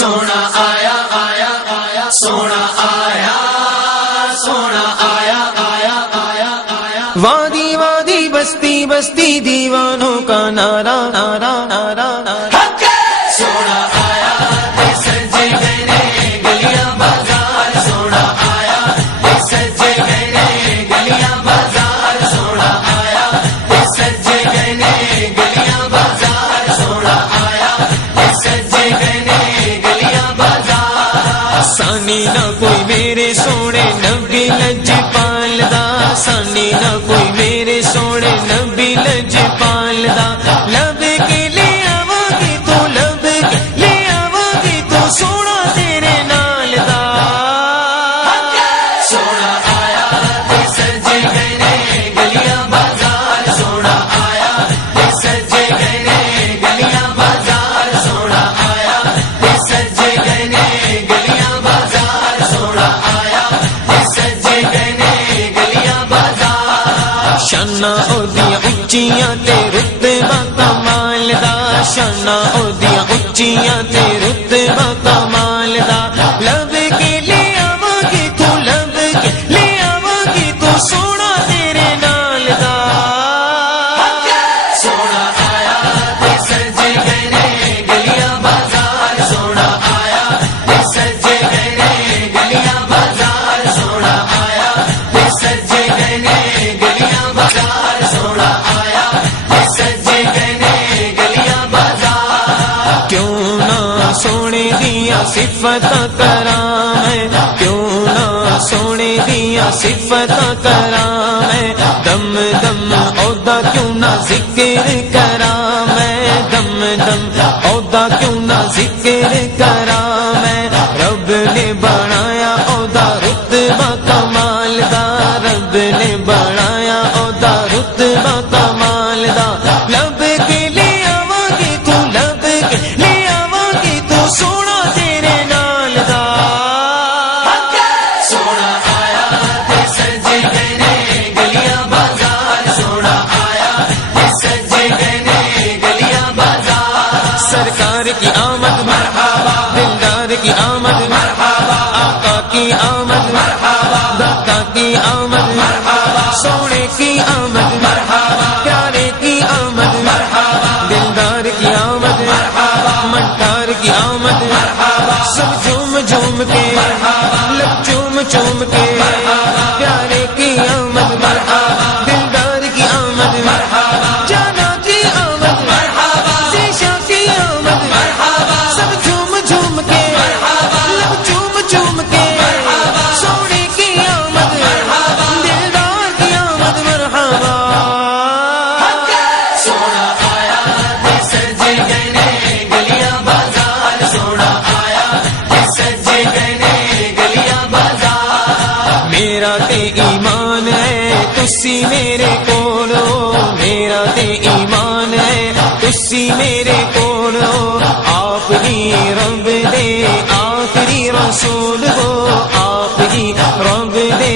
سونا آیا آیا آیا سونا آیا سونا آیا آیا آیا آیا وادی وادی بستی بستی دیوانوں کا نعرہ نعرہ نعرہ نعرہ سونا آیا سجے گئے گلیاں بازار سونا آیا سجے گئے گلیاں بازار سونا آیا سجے گئے گلیاں بازار سونا آیا سجے گئے گلیاں بازار سانی نہ کوئی میرے سونے نبی لجپال دا سانی نہ کوئی میرے سونے نبی لجپال دا لب کے لے آواں تو لب کے لے آواں تو سونا تیرے نال دا سونا آیا سجے گئے گلیاں بازار سونا آیا سجے گئے گلیاں بازار سونا آیا سجے گئے گلیاں بازار سونا آیا سجے گئے گلیاں بازار شاناں اودیاں اچیاں تے رتبہ کمال دا شاناں اودیاں اچیاں تے رتبہ کمال دا لب کے لے آواں تو لب کے لے آواں تو سونا تیرے نال دا سونا آیا سجے گئے گلیاں بازار سونا آیا سجے گئے گلیاں بازار سونا آیا سجے گئے گلیاں بازار سونا آیا سجے گئے گلیاں بازار کیوں نہ سونے دیا صفت کرام ہے کیوں نہ سونے دیا صفت کرام ہے دم دم عہدہ کیوں نہ ذکر کرام ہے دم دم عہدہ کیوں نہ ذکر کرام ہے رب نے بنایا عہدہ رتبہ کمال دا رب نے بنایا عہدہ رتبہ کمال دا لب کے لے آواں تو لب کے لے آواں تو سونا تیرے نال دا سونا آیا سجے گئے گلیاں بازار سونا آیا سجے گئے گلیاں بازار سرکار کی آمد مرحبا دلدار کی آمد مرحبا آقا کی آمد مرحبا داتا کی آمد مرحبا سونے کی آمد مرحبا پیارے کی آمد مرحبا دلدار کی آمد مرحبا منٹار کی آمد مرحبا سب جھوم جھوم کے لب چوم چوم کے پیارے کی آمد مرحبا دلدار کی آمد مرحبا جانا کی آمد مرحبا زیشا کی آمد مرحبا سب جھوم جھوم کے لب چوم چوم کے سونے کی آمد دلدار کی آمد مرحبا سونا آیا سجے گئے گلیاں بازار سونا آیا سجے گئے گلیاں بازار میرا تے ایمان ہے تسی میرے کولو میرا تے ایمان ہے تسی میرے کولو آپ ہی رب دے آخری رسول ہو آپ ہی رب دے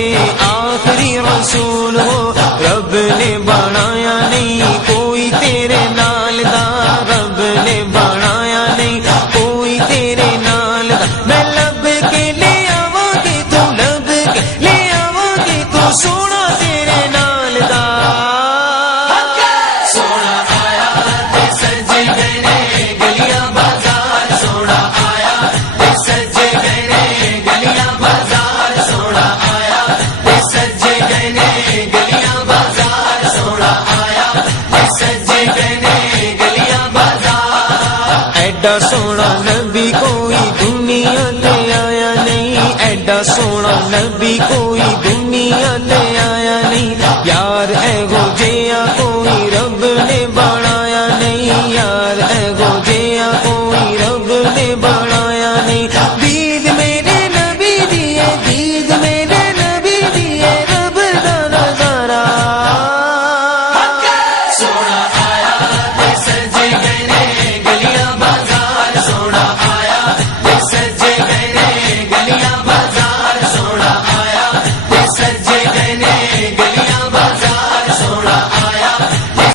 آخری رسول ہو رب نے بنایا نہیں کوئی تیرے نال دا رب نے بنایا نہیں کوئی تیرے نال دا میں لب کے لے آواں تو لب کے لے آواں تو سونا تیرے نال دا سونا آیا سجے گئے گلیاں بازار سونا آیا سجے گئے گلیاں بازار سونا آیا سجے گئے گلیاں بازار سونا آیا سجے گئے گلیاں بازار ایڈا سونا نبی کوئی دنیا تے آیا نہیں ایڈا سونا نبی کوئی دنیا